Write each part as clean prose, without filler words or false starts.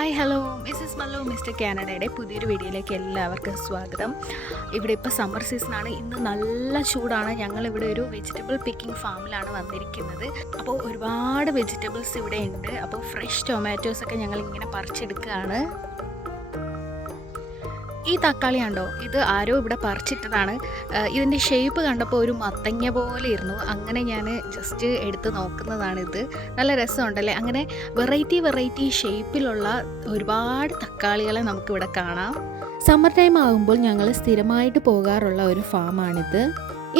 Hi hello Mrs Mallu Mr കാനഡയുടെ പുതിയൊരു വീഡിയോയിലേക്ക് എല്ലാവർക്കും സ്വാഗതം. ഇവിടെ ഇപ്പോൾ സമ്മർ സീസണാണ്. ഇന്ന് നല്ല ചൂടാണ്. ഞങ്ങളിവിടെ ഒരു വെജിറ്റബിൾ പിക്കിംഗ് ഫാമിലാണ് വന്നിരിക്കുന്നത്. അപ്പോൾ ഒരുപാട് വെജിറ്റബിൾസ് ഇവിടെ ഉണ്ട്. അപ്പോൾ ഫ്രഷ് ടൊമാറ്റോസൊക്കെ ഞങ്ങളിങ്ങനെ പറിച്ചെടുക്കുകയാണ്. ഈ തക്കാളി കണ്ടോ, ഇത് ആരോ ഇവിടെ പറിച്ചിട്ടതാണ്. ഇതിൻ്റെ ഷേപ്പ് കണ്ടപ്പോൾ ഒരു മത്തങ്ങ പോലെ ഇരുന്നു. അങ്ങനെ ഞാൻ ജസ്റ്റ് എടുത്ത് നോക്കുന്നതാണിത്. നല്ല രസമുണ്ടല്ലേ. അങ്ങനെ വെറൈറ്റി ഷേപ്പിലുള്ള ഒരുപാട് തക്കാളികളെ നമുക്കിവിടെ കാണാം. സമ്മർ ടൈം ആകുമ്പോൾ ഞങ്ങൾ സ്ഥിരമായിട്ട് പോകാറുള്ള ഒരു ഫാമാണിത്.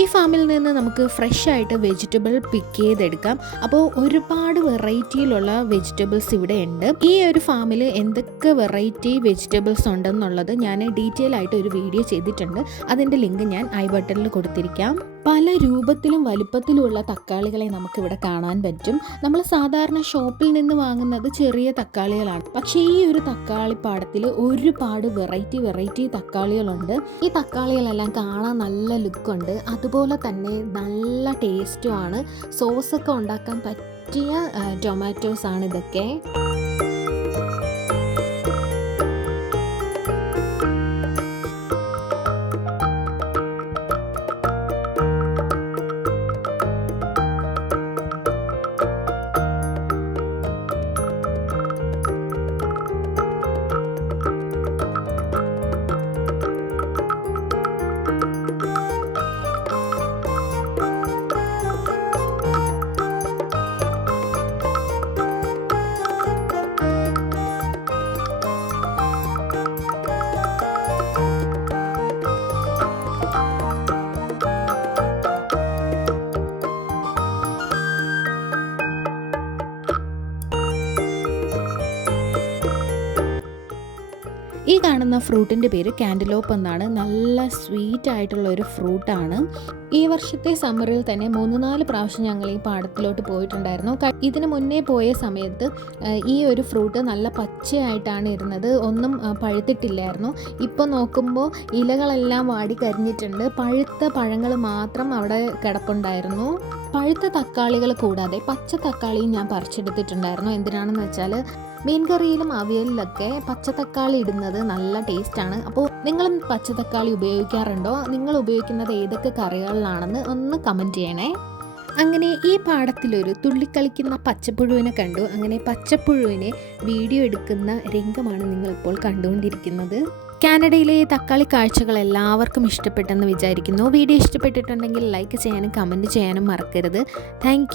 ഈ ഫാമിൽ നിന്ന് നമുക്ക് ഫ്രഷ് ആയിട്ട് വെജിറ്റബിൾ പിക്ക് ചെയ്തെടുക്കാം. അപ്പോൾ ഒരുപാട് വെറൈറ്റിയിലുള്ള വെജിറ്റബിൾസ് ഇവിടെ ഉണ്ട്. ഈ ഒരു ഫാമിൽ എന്തൊക്കെ വെറൈറ്റി വെജിറ്റബിൾസ് ഉണ്ടെന്നുള്ളത് ഞാൻ ഡീറ്റെയിൽ ആയിട്ട് ഒരു വീഡിയോ ചെയ്തിട്ടുണ്ട്. അതിൻ്റെ ലിങ്ക് ഞാൻ ഐ ബട്ടണിൽ കൊടുത്തിരിക്കാം. പല രൂപത്തിലും വലിപ്പത്തിലുമുള്ള തക്കാളികളെ നമുക്കിവിടെ കാണാൻ പറ്റും. നമ്മൾ സാധാരണ ഷോപ്പിൽ നിന്ന് വാങ്ങുന്നത് ചെറിയ തക്കാളികളാണ്. പക്ഷേ ഈ ഒരു തക്കാളിപ്പാടത്തിൽ ഒരുപാട് വെറൈറ്റി തക്കാളികളുണ്ട്. ഈ തക്കാളികളെല്ലാം കാണാൻ നല്ല ലുക്കുണ്ട്. അതുപോലെ തന്നെ നല്ല ടേസ്റ്റുമാണ്. സോസൊക്കെ ഉണ്ടാക്കാൻ പറ്റിയ ടൊമാറ്റോസ് ആണ് ഇതൊക്കെ. ഈ കാണുന്ന ഫ്രൂട്ടിൻ്റെ പേര് കാൻഡിലോപ്പ് എന്നാണ്. നല്ല സ്വീറ്റ് ആയിട്ടുള്ള ഒരു ഫ്രൂട്ടാണ്. ഈ വർഷത്തെ സമ്മറിൽ തന്നെ 3-4 പ്രാവശ്യം ഞങ്ങൾ ഈ പാടത്തിലോട്ട് പോയിട്ടുണ്ടായിരുന്നു. ഇതിന് മുന്നേ പോയ സമയത്ത് ഈ ഒരു ഫ്രൂട്ട് നല്ല പച്ചയായിട്ടാണ് ഇരുന്നത്. ഒന്നും പഴുത്തിട്ടില്ലായിരുന്നു. ഇപ്പോൾ നോക്കുമ്പോൾ ഇലകളെല്ലാം വാടി കരിഞ്ഞിട്ടുണ്ട്. പഴുത്ത പഴങ്ങൾ മാത്രം അവിടെ കിടപ്പുണ്ടായിരുന്നു. പഴുത്ത തക്കാളികൾ കൂടാതെ പച്ച തക്കാളിയും ഞാൻ പറിച്ചെടുത്തിട്ടുണ്ടായിരുന്നു. എന്തിനാണെന്ന് വെച്ചാൽ മീൻകറിയിലും അവിയലിലൊക്കെ പച്ചത്തക്കാളി ഇടുന്നത് നല്ല ടേസ്റ്റാണ്. അപ്പോൾ നിങ്ങളും പച്ചത്തക്കാളി ഉപയോഗിക്കാറുണ്ടോ? നിങ്ങൾ ഉപയോഗിക്കുന്നത് ഏതൊക്കെ കറികളിലാണെന്ന് ഒന്ന് കമൻറ്റ് ചെയ്യണേ. അങ്ങനെ ഈ പാടത്തിലൊരു തുള്ളിക്കളിക്കുന്ന പച്ചപ്പുഴുവിനെ കണ്ടു. അങ്ങനെ പച്ചപ്പുഴുവിനെ വീഡിയോ എടുക്കുന്ന രംഗമാണ് നിങ്ങളിപ്പോൾ കണ്ടുകൊണ്ടിരിക്കുന്നത്. കാനഡയിലെ തക്കാളി കാഴ്ചകൾ എല്ലാവർക്കും ഇഷ്ടപ്പെട്ടെന്ന് വിചാരിക്കുന്നു. വീഡിയോ ഇഷ്ടപ്പെട്ടിട്ടുണ്ടെങ്കിൽ ലൈക്ക് ചെയ്യാനും കമൻറ്റ് ചെയ്യാനും മറക്കരുത്. താങ്ക്